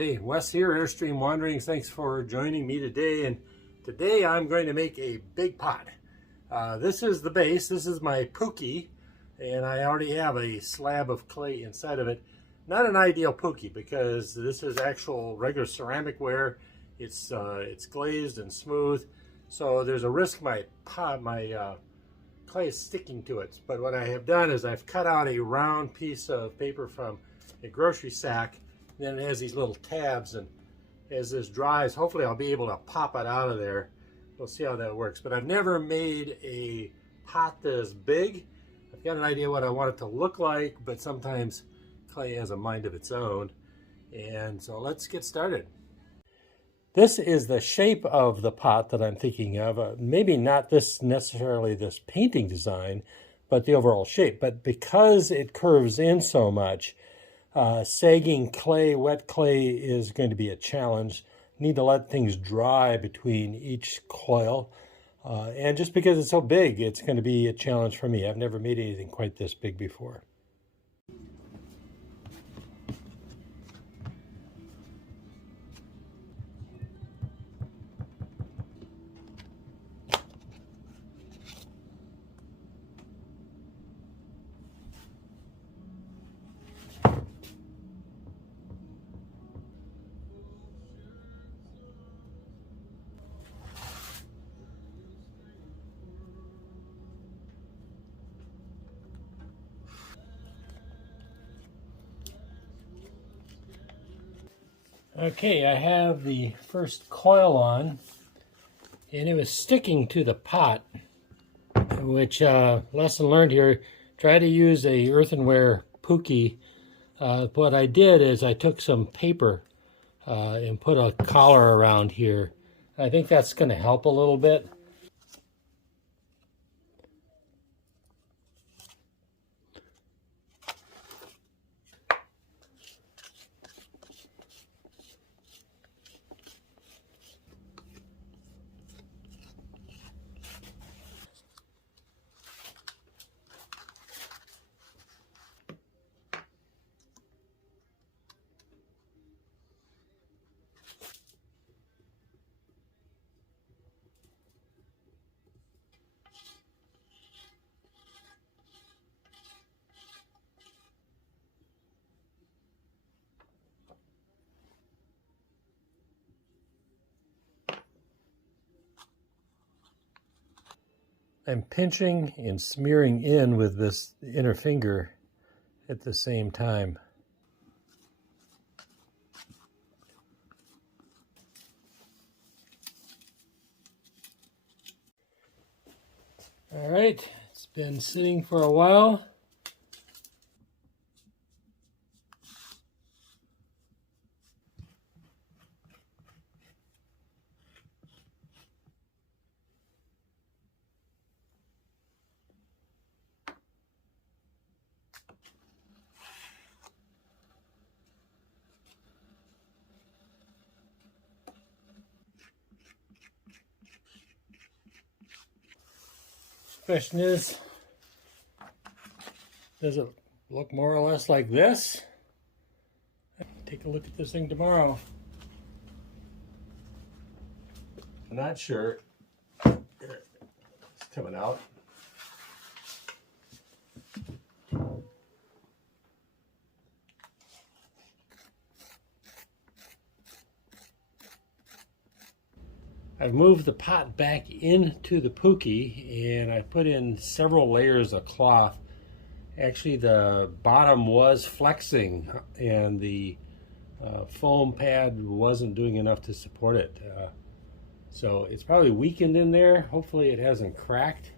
Hey, Wes here, Airstream Wanderings. Thanks for joining me today. And today I'm going to make a big pot. This is the base. This is my pookie, and I already have a slab of clay inside of it. Not an ideal pookie because this is actual regular ceramic ware. It's glazed and smooth, so there's a risk my clay is sticking to it. But what I have done is I've cut out a round piece of paper from a grocery sack. Then it has these little tabs, and as this dries, hopefully I'll be able to pop it out of there. We'll see how that works. But I've never made a pot this big. I've got an idea what I want it to look like, but sometimes clay has a mind of its own. And so let's get started. This is the shape of the pot that I'm thinking of. Maybe not this necessarily this painting design, but the overall shape. But because it curves in so much, sagging clay, wet clay is going to be a challenge. Need to let things dry between each coil. And just because it's so big, it's going to be a challenge for me. I've never made anything quite this big before. Okay, I have the first coil on, and it was sticking to the pot, which, lesson learned here, try to use a earthenware pookie. What I did is I took some paper and put a collar around here. I think that's going to help a little bit. I'm pinching and smearing in with this inner finger at the same time. All right, it's been sitting for a while. Question is, does it look more or less like this? Take a look at this thing tomorrow. I'm not sure. It's coming out. I've moved the pot back into the pookie, and I put in several layers of cloth. Actually, the bottom was flexing, and the foam pad wasn't doing enough to support it. So it's probably weakened in there. Hopefully it hasn't cracked.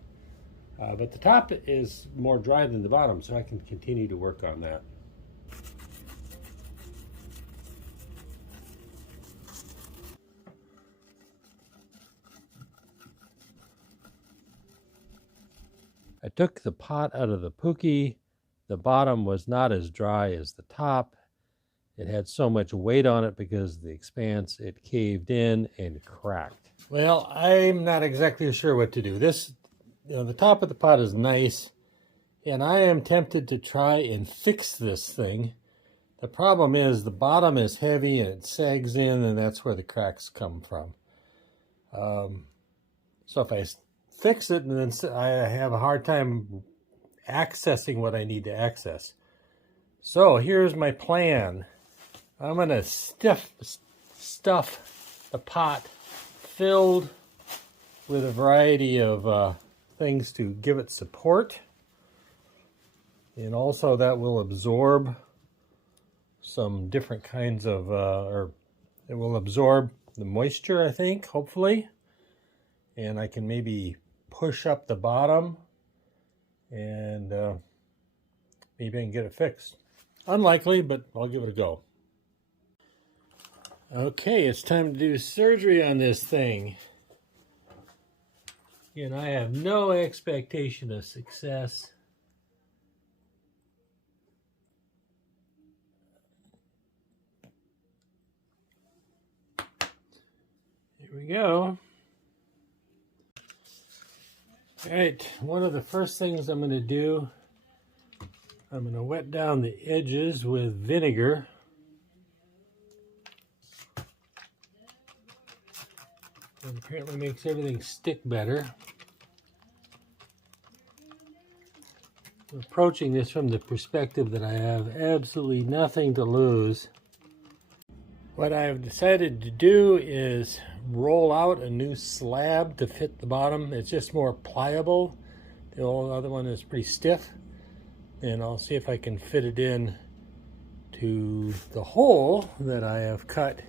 But the top is more dry than the bottom, so I can continue to work on that. I took the pot out of the pookie. The bottom was not as dry as the top. It had so much weight on it because of the expanse, it caved in and cracked. Well, I'm not exactly sure what to do. This, the top of the pot is nice, and I am tempted to try and fix this thing. The problem is the bottom is heavy and it sags in, and that's where the cracks come from. So if I fix it, and then I have a hard time accessing what I need to access. So here's my plan. I'm going to stuff the pot filled with a variety of things to give it support. And also that will absorb some different kinds of, or it will absorb the moisture, I think, hopefully. And I can maybe push up the bottom and maybe I can get it fixed. Unlikely, but I'll give it a go. Okay, it's time to do surgery on this thing. And I have no expectation of success. Here we go. All right, one of the first things I'm going to do, I'm going to wet down the edges with vinegar. It apparently makes everything stick better. I'm approaching this from the perspective that I have absolutely nothing to lose. What I've decided to do is roll out a new slab to fit the bottom. It's just more pliable. The old other one is pretty stiff. And I'll see if I can fit it in to the hole that I have cut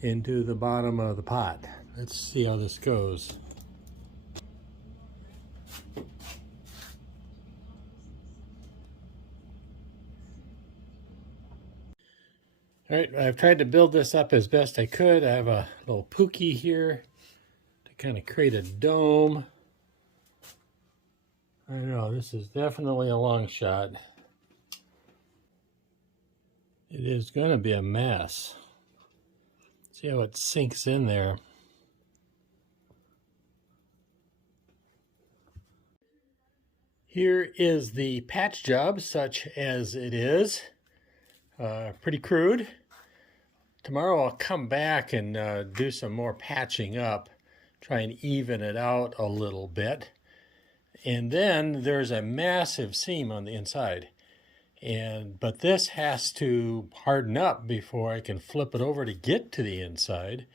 into the bottom of the pot. Let's see how this goes. All right, I've tried to build this up as best I could. I have a little pookie here to kind of create a dome. I know, this is definitely a long shot. It is going to be a mess. See how it sinks in there. Here is the patch job, such as it is. Pretty crude. Tomorrow I'll come back and do some more patching up, try and even it out a little bit. And then there's a massive seam on the inside. But this has to harden up before I can flip it over to get to the inside.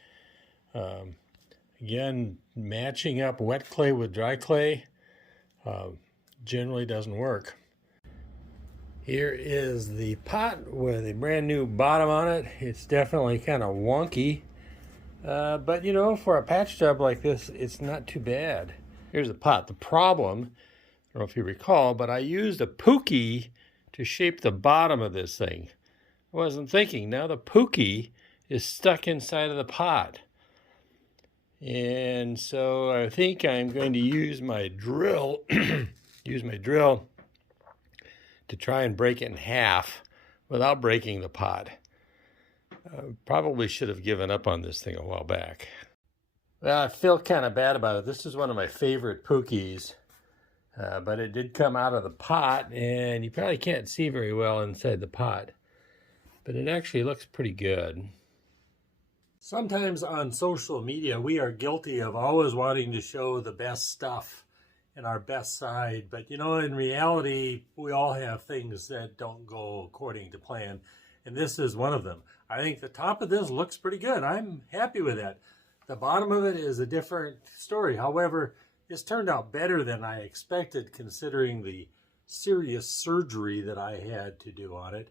Again, matching up wet clay with dry clay generally doesn't work. Here is the pot with a brand new bottom on it. It's definitely kind of wonky, but you know, for a patch job like this, it's not too bad. Here's the pot. The problem, I don't know if you recall, but I used a pookie to shape the bottom of this thing. I wasn't thinking. Now the pookie is stuck inside of the pot. And so I think I'm going to use my drill, to try and break it in half without breaking the pot. Probably should have given up on this thing a while back. Well, I feel kind of bad about it. This is one of my favorite pookies, but it did come out of the pot, and you probably can't see very well inside the pot, but it actually looks pretty good. Sometimes on social media, we are guilty of always wanting to show the best stuff and our best side. But, you know, in reality, we all have things that don't go according to plan. And this is one of them. I think the top of this looks pretty good. I'm happy with that. The bottom of it is a different story. However, it's turned out better than I expected, considering the serious surgery that I had to do on it.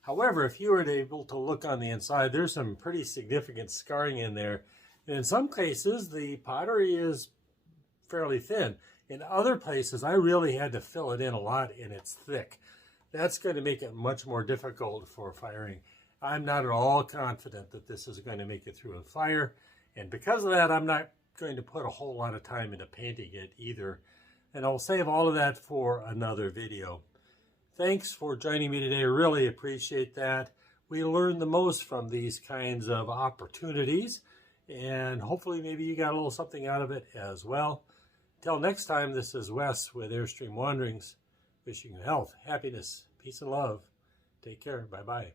However, if you were able to look on the inside, there's some pretty significant scarring in there. And in some cases, the pottery is fairly thin. In other places, I really had to fill it in a lot, and it's thick. That's going to make it much more difficult for firing. I'm not at all confident that this is going to make it through a fire. And because of that, I'm not going to put a whole lot of time into painting it either. And I'll save all of that for another video. Thanks for joining me today. I really appreciate that. We learn the most from these kinds of opportunities, and hopefully maybe you got a little something out of it as well. Till next time, this is Wes with Airstream Wanderings, wishing you health, happiness, peace, and love. Take care. Bye-bye.